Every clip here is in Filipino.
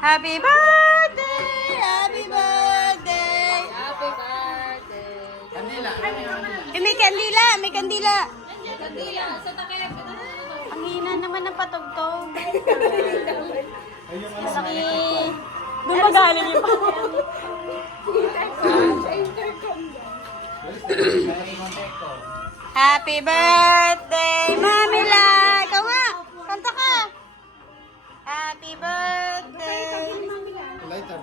Happy birthday! Happy birthday! Happy birthday. Kanila. May kandila! May kandila! Kandila, sa takip. Ang hina naman ng patugtog. Laki. Doon magaling yung Happy birthday, Mami La! Ikaw nga! Kanta ka! Happy birthday! Lighter.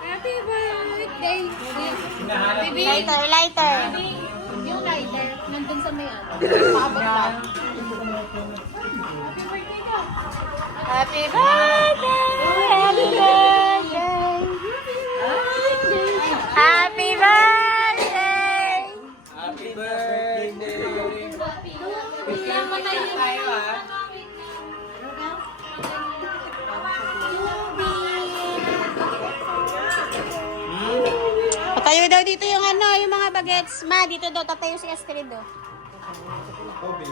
Happy birthday. Lighter, lighter! Yung lighter, nandun sa may ano. Paabot lang. Happy birthday! Happy birthday! Happy birthday! Happy birthday. Bigyan mo tayo ah. Patayo daw dito yung ano, yung mga bagets. Ma, dito daw tatayo si Astrid do. Okay.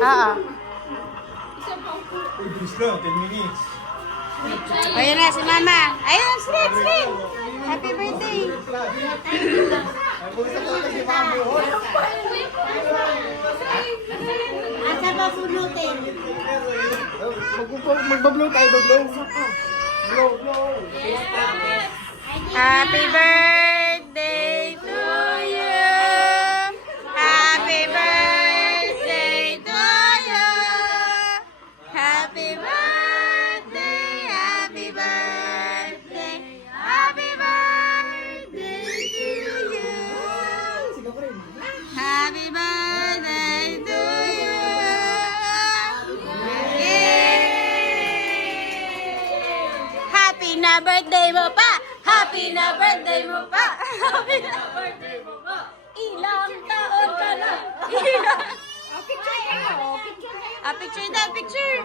Oo. Uy, bilis lang, 10 minutes. Ayun na, si Mama. Ayun, Astrid, Astrid! Happy birthday! Ay, pulis ako si Mami. Asa ba pulutin? Magbablow tayo, blow. Blow, blow. Happy birthday to you! Happy birthday to you! Happy birthday! Happy birthday! Happy birthday to you! Happy birthday to you! Happy na birthday mo pa! Happy na birthday mo pa! Happy na birthday mo pa! Ilang taon ka na! Ilang... Picture kayo. Picture kayo. Picture daw, picture!